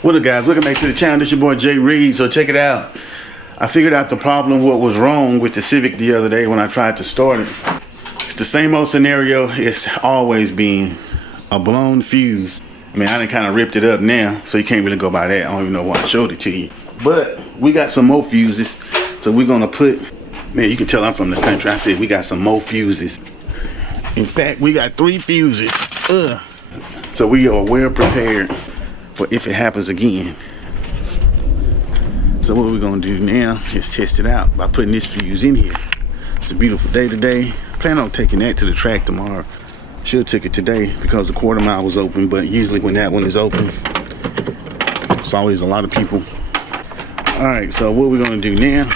What up, guys? Welcome back to the channel. This your boy Jay Reed. So check it out. I figured out the problem, what was wrong with the Civic the other day when I tried to start it. It's the same old scenario. It's always been a blown fuse. I mean, I done kind of ripped it up now, so you can't really go by that. I don't even know why I showed it to you. But we got some more fuses. So we're gonna put, man, you can tell I'm from the country. I said we got some more fuses. In fact, we got 3 fuses. So we are well prepared for if it happens again. So what we're gonna do now is test it out by putting this fuse in here. It's a beautiful day today. Plan on taking that to the track tomorrow. Should have took it today because the quarter mile was open, but usually when that one is open, it's always a lot of people. All right, so what we're gonna do now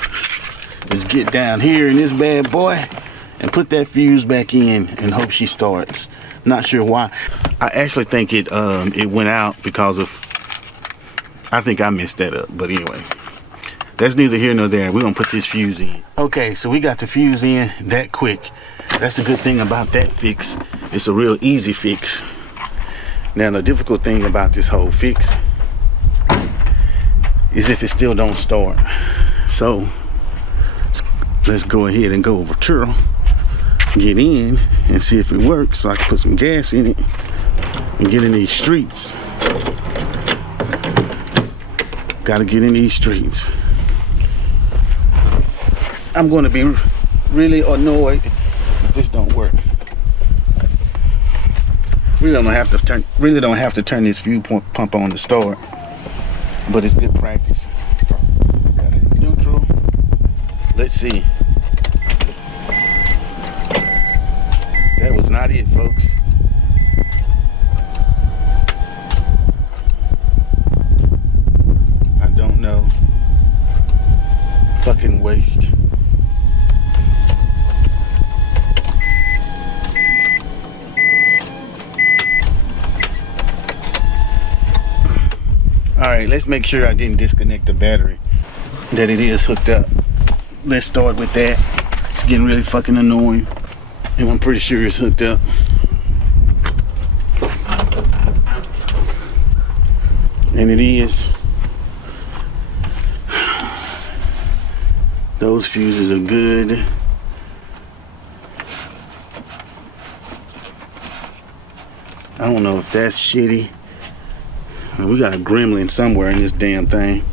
is get down here in this bad boy and put that fuse back in and hope she starts. Not sure why. I actually think it went out because of, I think I messed that up, but anyway, that's neither here nor there. We're gonna put this fuse in. Okay, so we got the fuse in that quick. That's the good thing about that fix. It's a real easy fix. Now the difficult thing about this whole fix is if it still don't start. So let's go ahead and go over Turtle, get in and see if it works, so I can put some gas in it and get in these streets. Gotta get in these streets. I'm going to be really annoyed if this don't work. Really don't have to turn this fuel pump on to start, but it's good practice. Got it neutral. Let's see. That was not it, folks. I don't know. Fucking waste. Alright, let's make sure I didn't disconnect the battery, that it is hooked up. Let's start with that. It's getting really fucking annoying, and I'm pretty sure it's hooked up. And it is. Those fuses are good. I don't know if that's shitty. We got a gremlin somewhere in this damn thing.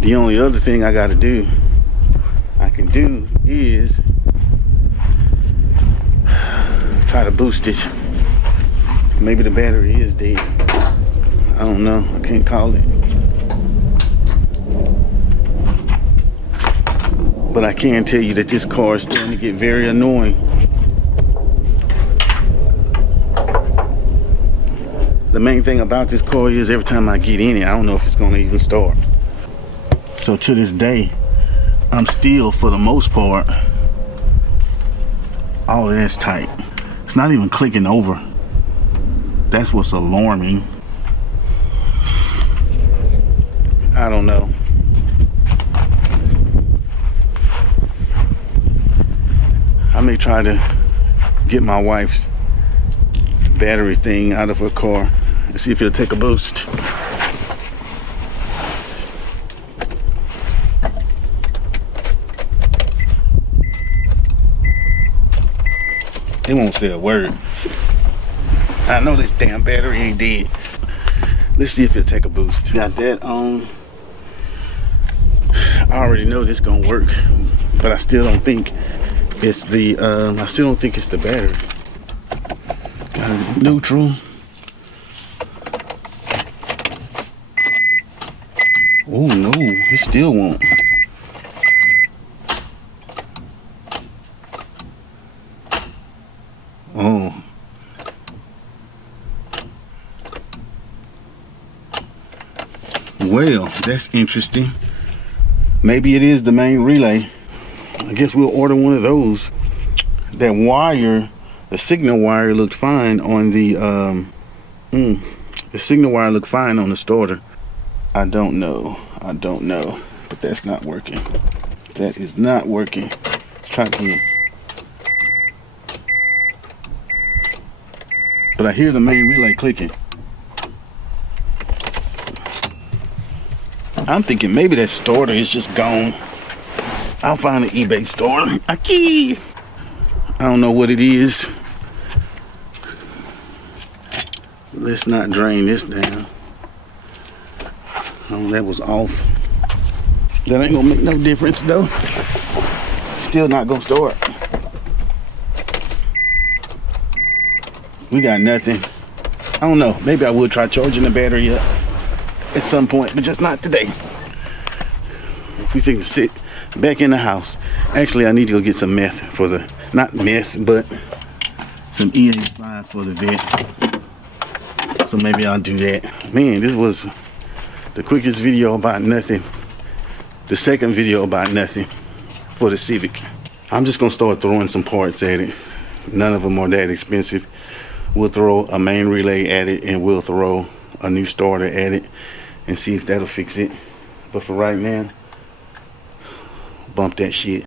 The only other thing I can do is try to boost it. Maybe the battery is dead. I don't know. I can't call it. But I can tell you that this car is starting to get very annoying. The main thing about this car is every time I get in it, I don't know if it's gonna even start. So to this day, I'm still, for the most part, all of that's tight. It's not even clicking over. That's what's alarming. I don't know. I may try to get my wife's battery thing out of her car and see if it'll take a boost. It won't say a word. I know this damn battery ain't dead. Let's see if it'll take a boost. Got that on. I already know this gonna work, but I still don't think it's the battery. Got it neutral. Oh no, it still won't. Oh. Well, that's interesting. Maybe it is the main relay. I guess we'll order one of those. That wire, the signal wire looked fine on the signal wire looked fine on the starter. I don't know, but that's not working. That is not working. Try again. But I hear the main relay clicking. I'm thinking maybe that starter is just gone. I'll find an eBay starter. I don't know what it is. Let's not drain this down. Oh, that was off. That ain't gonna make no difference though. Still not gonna start. We got nothing. I don't know. Maybe I will try charging the battery up at some point, but just not today. We think to sit back in the house. Actually, I need to go get some meth for the, not meth, but some EA5 for the vet. So maybe I'll do that. Man, this was the quickest video about nothing. The second video about nothing for the Civic. I'm just gonna start throwing some parts at it. None of them are that expensive. We'll throw a main relay at it and we'll throw a new starter at it and see if that'll fix it. But for right now, bump that shit.